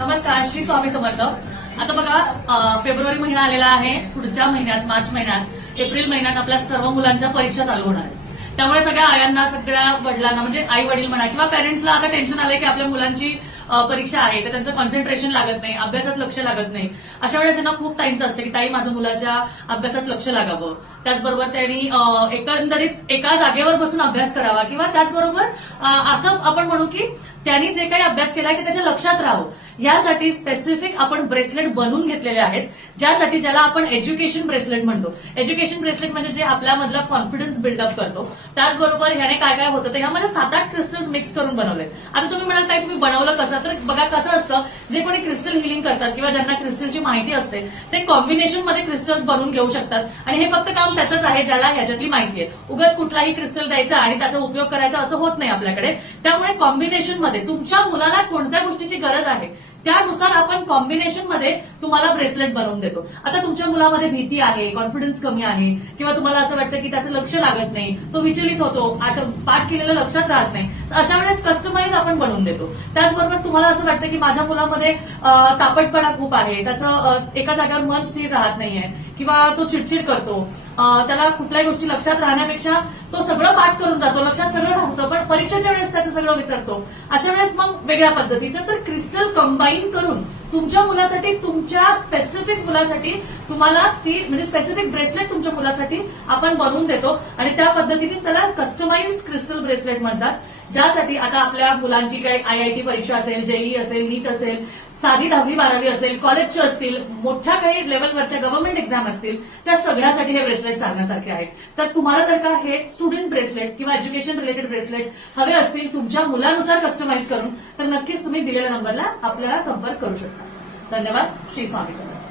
नमस्कार, श्री स्वामी समर्थ. आता बघा, फेब्रुवारी महिना आलेला आहे. पुढच्या महिन्यात मार्च महिन्यात एप्रिल महिन्यात आपल्या सर्व मुलांच्या परीक्षा चालू होणार आहेत. त्यामुळे सगळ्या आयांना, सगळ्या वडिलांना, म्हणजे आई वडील म्हणा किंवा पेरेंट्सला आता टेन्शन आलंय की आपल्या मुलांची परीक्षा आहे, तर त्यांचं कॉन्सन्ट्रेशन लागत नाही, अभ्यासात लक्ष लागत नाही. अशा वेळेस त्यांना खूप टाइमचं असतं की ताई माझं मुलाच्या अभ्यासात लक्ष लागावं. त्याचबरोबर त्यांनी एकंदरीत एका जागेवर बसून अभ्यास करावा किंवा त्याचबरोबर असं आपण म्हणू की त्यांनी जे काही अभ्यास केलाय ते त्याच्या लक्षात राहावं. यासाठी स्पेसिफिक आपण ब्रेसलेट बनवून घेतलेले आहेत, ज्याला आपण एज्युकेशन ब्रेसलेट म्हणतो. एज्युकेशन ब्रेसलेट म्हणजे जे आपल्यामधला कॉन्फिडन्स बिल्डअप करतो. त्याचबरोबर ह्याने काय काय होतं तर ह्यामध्ये 7-8 क्रिस्टल्स मिक्स करून बनवले. आता तुम्ही म्हणाल काय तुम्ही बनवलं कसं, तर बघा कसं असतं, जे कोणी क्रिस्टल हिलिंग करतात किंवा ज्यांना क्रिस्टलची माहिती असते ते कॉम्बिनेशन मध्ये क्रिस्टल्स बनवून घेऊ शकतात. आणि हे फक्त काम त्याचंच आहे ज्याला ह्याच्यातली माहिती आहे. उगाच कुठलाही क्रिस्टल द्यायचा आणि त्याचा उपयोग करायचा असं होत नाही आपल्याकडे. त्यामुळे कॉम्बिनेशन मध्ये तुमच्या मुलाला कोणत्या गोष्टीची गरज आहे त्यानुसार आपण कॉम्बिनेशन मध्ये तुम्हाला ब्रेसलेट बनवून देतो. आता तुमच्या मुलामध्ये भीती आहे, कॉन्फिडन्स कमी आहे किंवा तुम्हाला असं वाटतं की त्याचं लक्ष लागत नाही, तो विचलित होतो, पाठ केलेलं लक्षात राहत नाही, अशा वेळेस कस्टमाइज आपण बनवून देतो. त्याचबरोबर तुम्हाला असं वाटतं की माझ्या मुलामध्ये तापटपणा खूप आहे, त्याचं एका जागेवर मन स्थिर राहत नाहीये किंवा तो चिडचिड करतो, त्याला कुठल्याही गोष्टी लक्षात राहण्यापेक्षा तो सगळं पाठ करून जातो, लक्षात सगळं राहतं, पण परीक्षेच्या वेळेस त्याचं सगळं विसरतो. अशा वेळेस मग वेगळ्या पद्धतीचं तर क्रिस्टल कंबाईन करून तुमच्या मुलासाठी, तुमच्या स्पेसिफिक मुलासाठी तुम्हाला ती म्हणजे स्पेसिफिक ब्रेसलेट तुमच्या मुलासाठी आपण बनवून देतो. आणि त्या पद्धतीने त्याला कस्टमाइज्ड क्रिस्टल ब्रेसलेट म्हणतात, ज्यासाठी आता आपल्या मुलांची काही IIT परीक्षा असेल, JEE असेल, नीट असेल, साधी 10वी-12वी असेल, कॉलेजचे असतील, मोठ्या काही लेवलवरच्या गव्हर्नमेंट एक्झाम असतील, त्या सगळ्यासाठी हे ब्रेसलेट चालण्यासारखे आहेत. तर तुम्हाला जर का हे स्टुडंट ब्रेसलेट किंवा एज्युकेशन रिलेटेड ब्रेसलेट हवे असतील तुमच्या मुलानुसार कस्टमाइज करून, तर नक्कीच तुम्ही दिलेल्या नंबरला आपल्याला संपर्क करू शकता. धन्यवाद. श्री स्वामी समर्थ.